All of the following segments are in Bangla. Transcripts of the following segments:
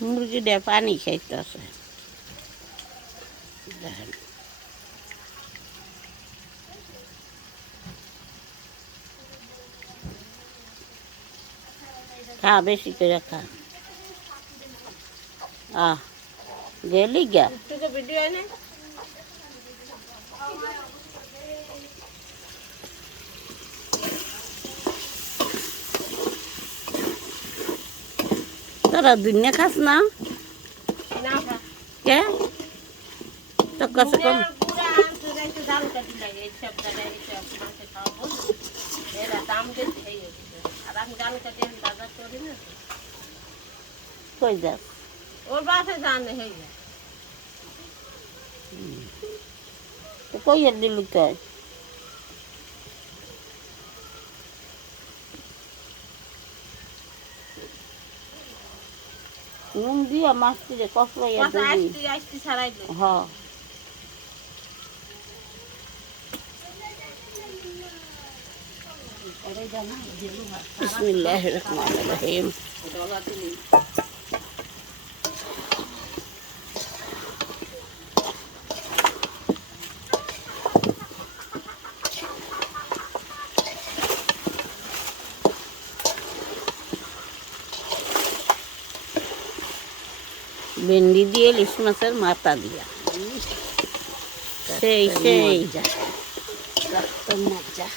মুরগিটা পানি খাইতেছে দেখেন খা বেশি করে খা আহ গেলি গা তোকে ভিডিও এনে তোরা দুনিয়া খাস না না খা কে তোর কাছে কম পুরা আনতে যাইতে দাম কাটি লাগে এই সব জায়গায় এই সব মাছে খাওয়াবো এরা দাম বেশি হয়ে গেছে আর আমি ডাল কাটি আমি বাজার করি না তো। কই যাস? ওর বাসে জানে হয়ে তো কই দিলি তুই নুন দিয়া মাছটি রে কথা দিবি আসতে আসতে ছাড়াই দিই হ। বিসমিল্লাহ রহমান রহিম। ভেন্ডি দিয়ে ইলিশ মাছের মাথা দিয়া। সেই সেই। মজা।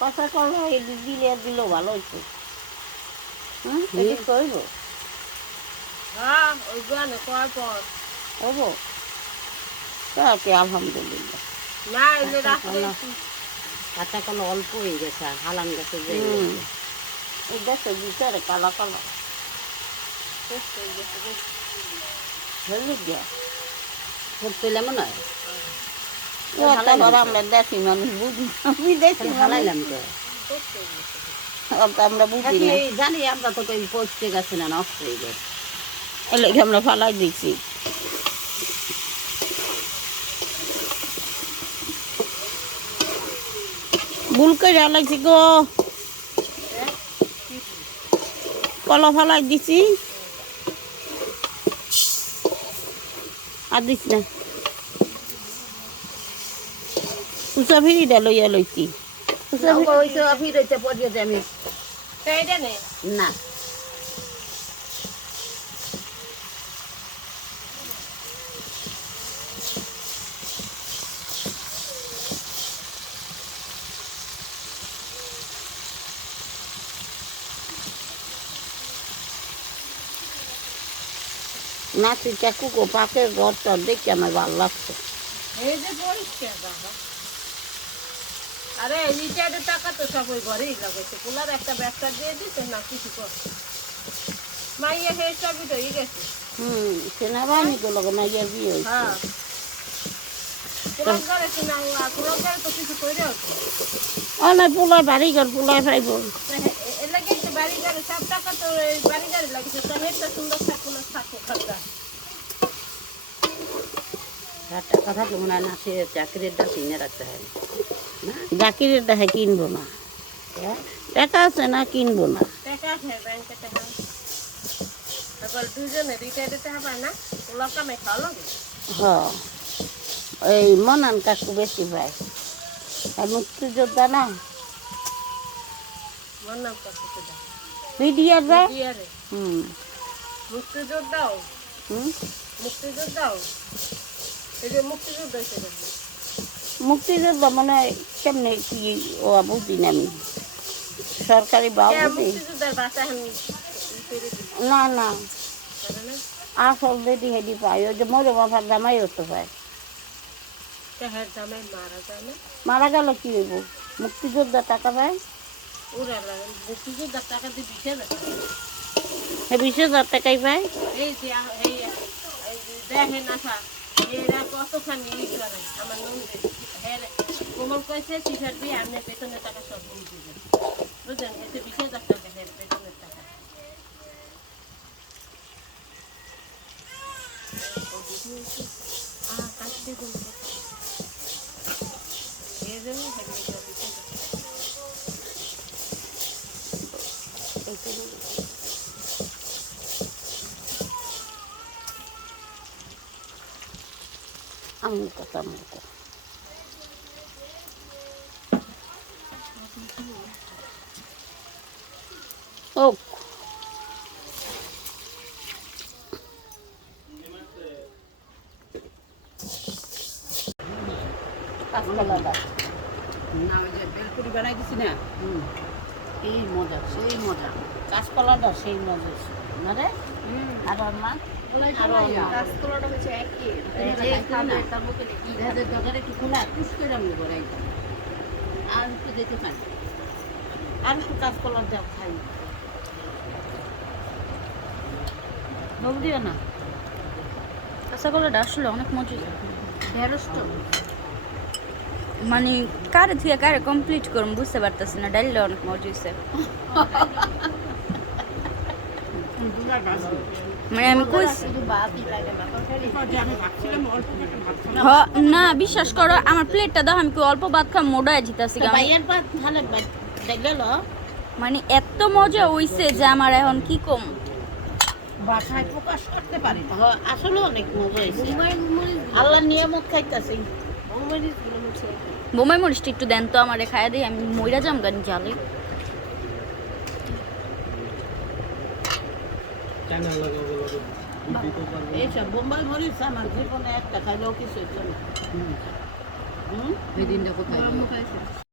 কাঁচা কলা দিলে ভালো হইতো হুম? এদিক করব? হ্যাঁ আলহামদুলিল্লাহ। কাঁচা কলা অল্প হয়ে গেছে হালান গাছে যে এই গাছের ভিতরে কালা কালা। গিয়া পেলে মনে হয়। আমরা মানুষ বুঝি আমি হালাইলাম তো। আমরা বুঝি জানি আমরা তো কই পচতে গেছে না নষ্ট হয়ে গেছে। আমরা ফালাই দিচ্ছি ভুল করে আলাইছি গো। কলা ফালাই দিছি। আর দিস না। উষা ফিরিটা লইয়া লইছি। উষা পড়িয়েছে আমি। না। নাতি চাকু গো পাকের ঘরটা দেখে আমার ভালো লাগছে। এই যে পরিষ্কার বাবা। আরে টাকা তো সব ওই ঘরেই লাগাইছে। কুলার একটা ব্যবসা দিয়ে দিতে না কিছু কর মাইয়া হে সবই তো গেছে। হুম সেনাবাহিনী গুলো না ইয়ে বিয়ে হয়েছে। হ্যাঁ। পোলাই বাড়ি ঘর পোলাই পাইব বাড়ি গাড়ি সব টাকা তো এই বাড়ি গাড়ি লাগিয়েছে তো একটা সুন্দর থাকুক না থাকুক খাতা আর টাকা থাকলে মনে হয় না সে চাকরির ডাল কিনে রাখতে হয় না। জাকিরের দেখা কিনবো না? টাকা আছে না কিনবো না। টাকা আছে ব্যাংকে টাকা। এবার দুজনে রিটায়ার্ডে টাকা পায় না কুলার কামে খাওয়া লাগে। হ। এই মনান কাকু বেশি পায়। আর মুক্তিযোদ্ধা না আমার নাম কত সেটা বিডিআর যায় বিয়ারে হুম। মুক্তিযোদ্ধাও হুম? মুক্তিযোদ্ধাও এই যে মুক্তিযুদ্ধ মানে কেমনে কি ও বুঝি না আমি। সরকারি বা বুঝি? মুক্তিযুদ্ধের বাসা এখন ই করে দিচ্ছে, না। না? আসল দেদি হেডি পায়। ওই যে মরে বাবার জামাই হতে পায়। মারা গেল কি হইব? মুক্তিযোদ্ধা টাকা পায়? বিশে হাজার টাকাই পায়? দেখেন আশা এরা কতখানি ই করে আমার নন্দে হ্যাঁ কোমল কইছে টিচার দিয়ে আপনি বেতনের টাকা সব নিয়ে দিবেন বুঝলেন? এতে বিশ হাজার টাকা হ্যাঁ বেতনের টাকা। আহ কাটতে দিন এই জন্য いてるん。こう。おパスだ。ん、じゃあ、ベルリですね。うん。মধ্যে দেহের দরকার একটু খোলা টুস করে আমি করাই আর একটু খাই আর একটু দাও খাই। লোক দিও না কাঁচাকলাটা আসলে অনেক মজা ঢেঁড়স তো। মানে কারে থেকে কারে কমপ্লিট করুন বুঝতে পারতেছি না ডাইলটা অনেক মজা হয়েছে মানে আমি কইছি। না বিশ্বাস করো আমার প্লেটটা দাও আমি কি অল্প ভাত খাম মোড়ায় জিতাছি মানে এত মজা হইছে যে আমার এখন কি কম। বাসায় প্রকাশ করতে পারি আসলে অনেক মজা হয়েছে আল্লাহ নিয়ামত খাইতেছি। বোমাই মরিচটা একটু দেন তো আমার খাইয়া দিই আমি ময়রা যাম গান জালে। বোম্বাই